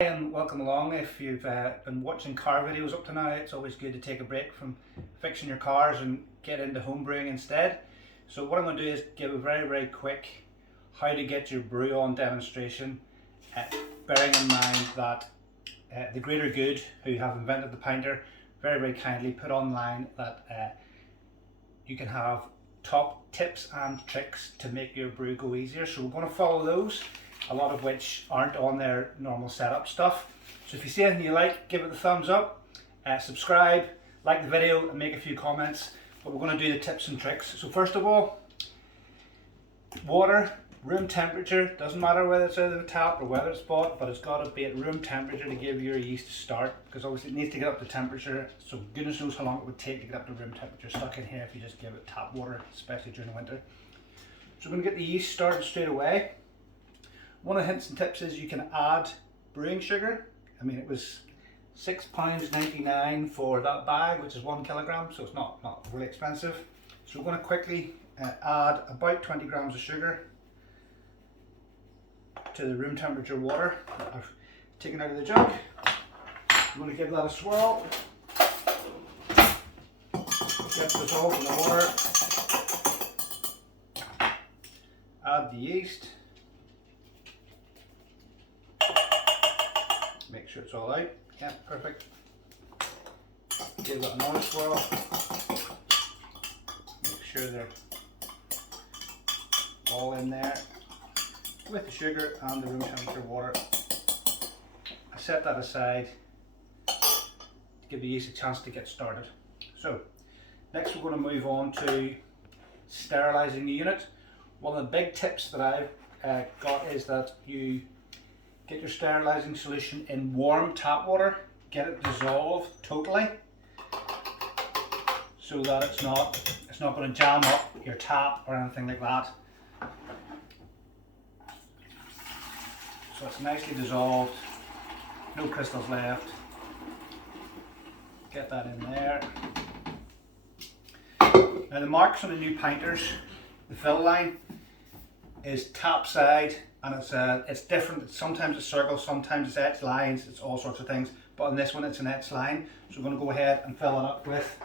And welcome along. If you've been watching car videos up to now, it's always good to take a break from fixing your cars and get into home brewing instead. So what I'm going to do is give a very quick how to get your brew on demonstration, bearing in mind that the greater good who have invented the Pinter very kindly put online that you can have top tips and tricks to make your brew go easier. So we're going to follow those, a lot of which aren't on their normal setup stuff. So if you see anything you like, give it the thumbs up, subscribe, like the video and make a few comments. But we're going to do the tips and tricks. So first of all, water, room temperature, doesn't matter whether it's out of the tap or whether it's bought, but it's got to be at room temperature to give your yeast a start, because obviously it needs to get up to temperature, so goodness knows how long it would take to get up to room temperature stuck in here if you just give it tap water, especially during the winter. So we're going to get the yeast started straight away. One of the hints and tips is you can add brewing sugar. I mean, it was £6.99 for that bag, which is 1 kilogram, so it's not really expensive. So we're going to quickly add about 20 grams of sugar to the room temperature water that I've taken out of the jug. I'm going to give that a swirl. Get dissolved in the water. Add the yeast. Make sure it's all out. Yeah, perfect. Give that another swirl. Make sure they're all in there with the sugar and the room temperature water. I set that aside to give the yeast a chance to get started. So next we're going to move on to sterilising the unit. One of the big tips that I've got is that you get your sterilising solution in warm tap water, get it dissolved totally so that it's not going to jam up your tap or anything like that. So it's nicely dissolved, no crystals left. Get that in there. Now the marks on the new Pinters, the fill line is tap side, and it's different. Sometimes it's circles, sometimes it's etched lines, it's all sorts of things. But on this one it's an etched line. So we're going to go ahead and fill it up with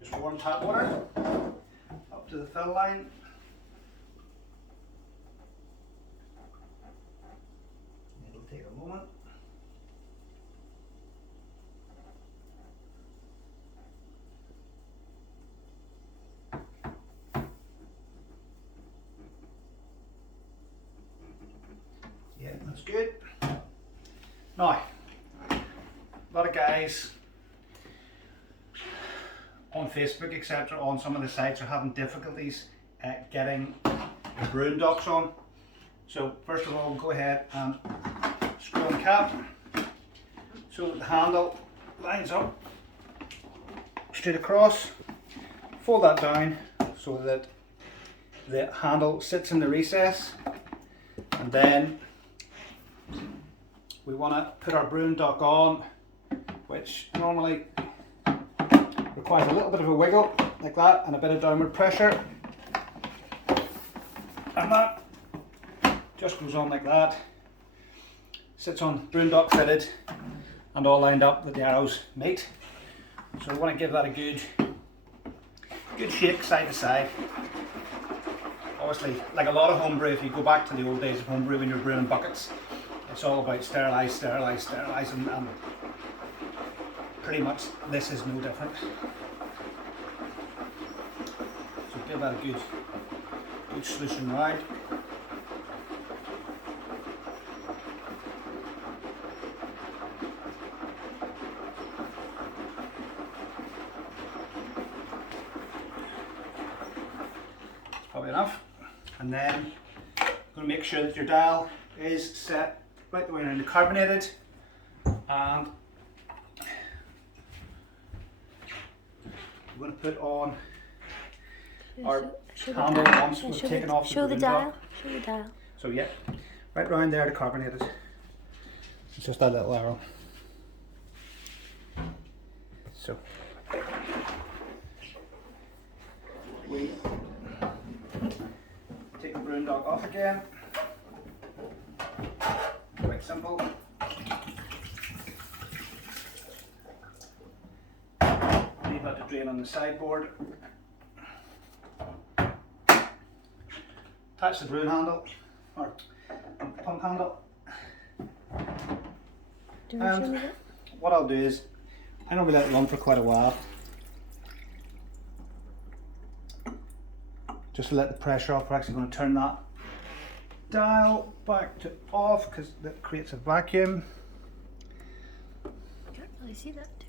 just warm tap water up to the fill line. It'll take a moment. Yeah, that's good. Now, a lot of guys on Facebook, etc., on some of the sites are having difficulties getting the brewing docks on. So first of all, go ahead and screw on the cap so that the handle lines up straight across. Fold that down so that the handle sits in the recess, and then we want to put our brewing dock on, which normally requires a little bit of a wiggle like that and a bit of downward pressure, and that just goes on like that. Sits on brewing dock fitted and all lined up that the arrows meet. So we want to give that a good shake side to side. Obviously, like a lot of homebrew, if you go back to the old days of homebrew when you're brewing buckets, it's all about sterilize, and pretty much this is no different. So give that a good solution round. That's probably enough. And then you're going to make sure that your dial is set right the way around the carbonated, and we're going to put on our handle once we've taken off the brewing dock. Show the dial. So yeah, right round there the carbonated. It's just that little arrow. So we take the brewing dock off again. quite simple. Leave that to drain on the sideboard. Attach the brewing handle, or pump handle. And what I'll do is, I normally let it run for quite a while, just to let the pressure off. We're actually going to turn that dial back to off because that creates a vacuum. Can't really see that too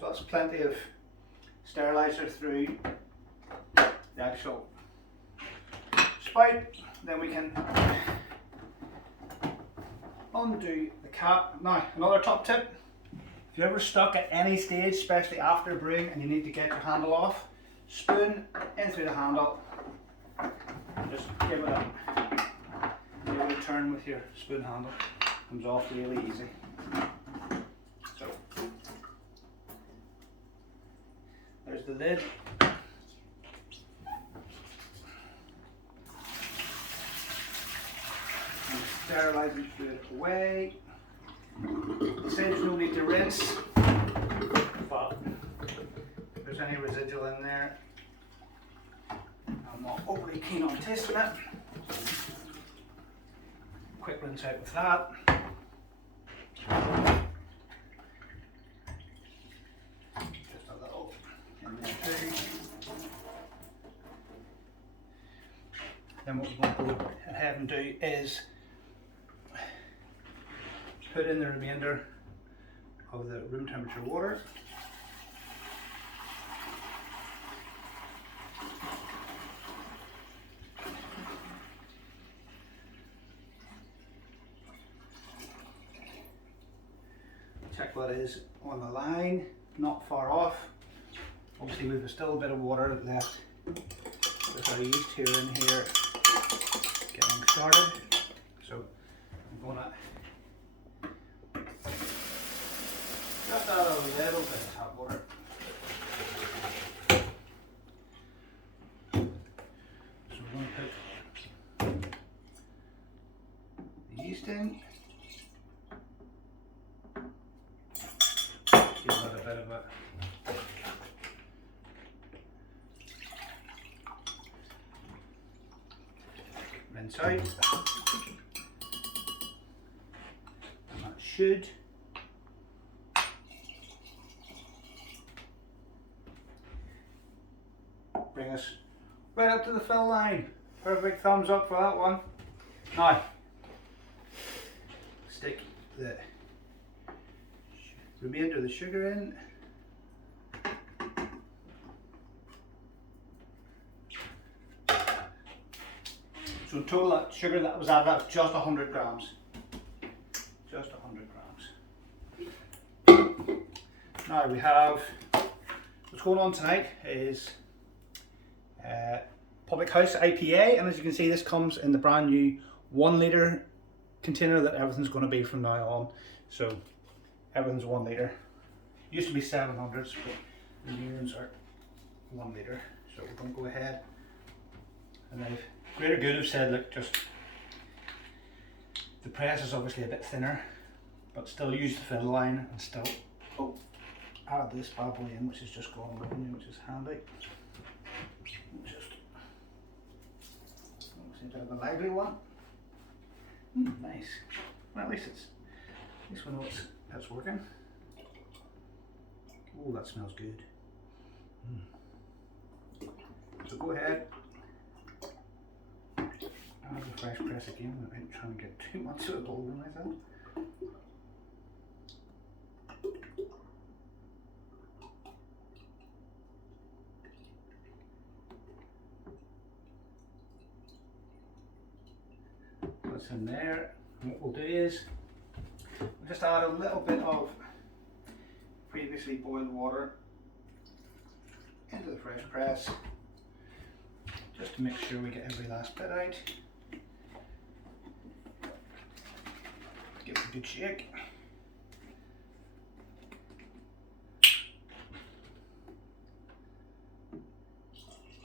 So that's plenty of sterilizer through the actual spout. Then we can undo the cap. Now, another top tip: if you're ever stuck at any stage, especially after brewing, and you need to get your handle off, spoon in through the handle. Just give it a turn with your spoon handle. Comes off really easy. So there's the lid. Sterilising fluid away. They say there's no need to rinse, but if there's any residual in there, I'm not overly keen on tasting it. Quick rinse out with that. Just a little in there too. Then what we're going to go ahead and do is put in the remainder of the room temperature water. Check what is on the line, not far off. Obviously we've still a bit of water left with our yeast here and here getting started. So I'm going to just add a little bit of hot water. So we're going to put the yeast in. Give that a bit of a rinse out. And that should bring us right up to the fill line. Perfect thumbs up for that one. Now, stick the remainder of the sugar in. So total that sugar that was added, that's just 100 grams. Just 100 grams. Now we have, what's going on tonight is Public House IPA, and as you can see this comes in the brand new 1 litre container that everything's going to be from now on. So everything's 1 litre. Used to be 700s, but the new ones are 1 litre. So we're going to go ahead, and they've Greater Good have said, look, just the press is obviously a bit thinner, but still use the fill line and still add this bad boy in, which is just gone with me, which is handy. Just a bit of a lively one. Nice. Well, at least we know it's working. Oh, that smells good. So go ahead, add the fresh press again without trying to get too much of it all over myself. That's in there. And what we'll do is we'll just add a little bit of previously boiled water into the fresh press, just to make sure we get every last bit out. Give it a good shake.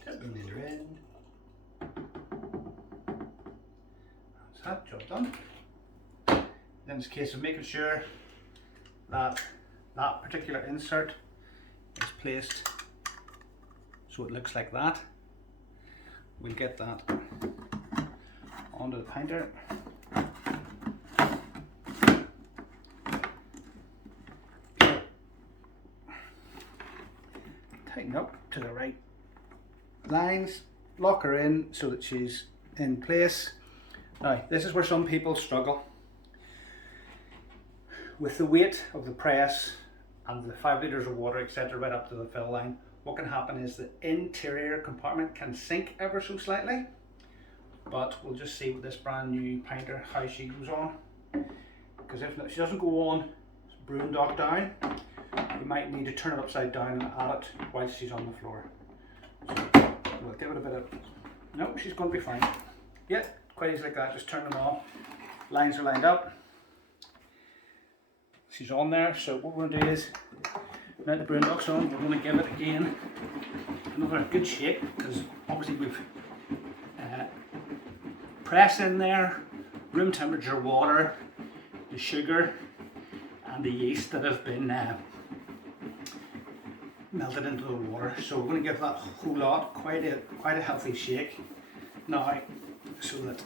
Tip in the other end. That's that, job done. Then it's a case of making sure that that particular insert is placed so it looks like that. We'll get that onto the pinter. Tighten up to the right lines, lock her in so that she's in place. Now, this is where some people struggle. With the weight of the press and the 5 litres of water, etc., right up to the fill line, what can happen is the interior compartment can sink ever so slightly. But we'll just see with this brand new pinter how she goes on. Because if she doesn't go on brew and dock down, you might need to turn it upside down and add it whilst she's on the floor. So we'll give it a bit of... No, she's going to be fine. Yeah, quite easy like that, just turn them on. Lines are lined up. She's on there, so what we're going to do is, now the brew and dock's on, we're going to give it again another good shake, because obviously we've press in there, room temperature water, the sugar and the yeast that have been melted into the water. So we're going to give that whole lot quite a healthy shake now, so that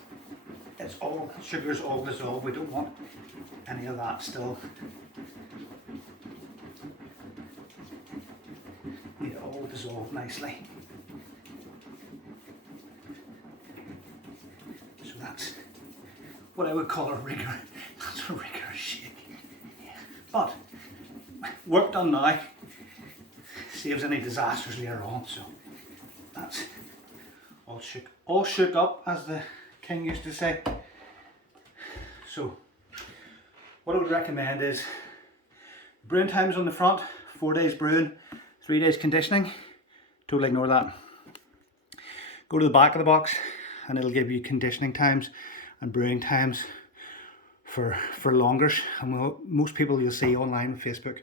it's all sugar's all dissolved. We don't want any of that still. Need it all dissolved nicely. So that's what I would call a rigorous shake. Yeah. But work done now saves any disasters later on. So that's all shook up, as the king used to say. So what I would recommend is brewing times on the front, 4 days brewing, 3 days conditioning. Totally ignore that. Go to the back of the box and it'll give you conditioning times and brewing times for longers. And most people you'll see online on Facebook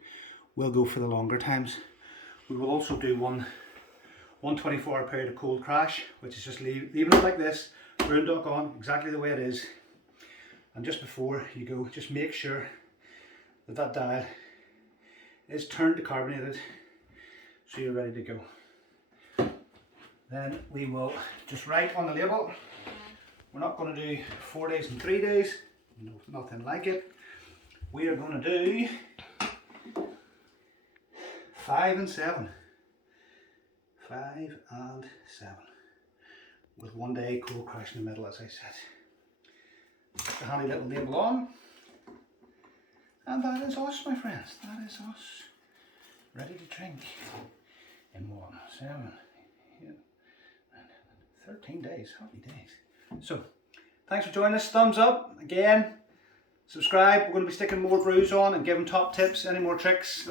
will go for the longer times. We will also do one 24-hour period of cold crash, which is just leaving it like this, brew and dock on exactly the way it is. And just before you go, just make sure that that dial is turned to carbonated so you're ready to go. Then we will just write on the label, we're not going to do 4 days and 3 days, no, nothing like it. We are going to do 5 and 7. 5 and 7. With 1 day cold crash in the middle, as I said. Put the handy little label on. And that is us, my friends. That is us. Ready to drink. In 1, 7, 8, 13 days. Happy days. So, thanks for joining us. Thumbs up. Again, subscribe. We're going to be sticking more brews on and giving top tips, any more tricks.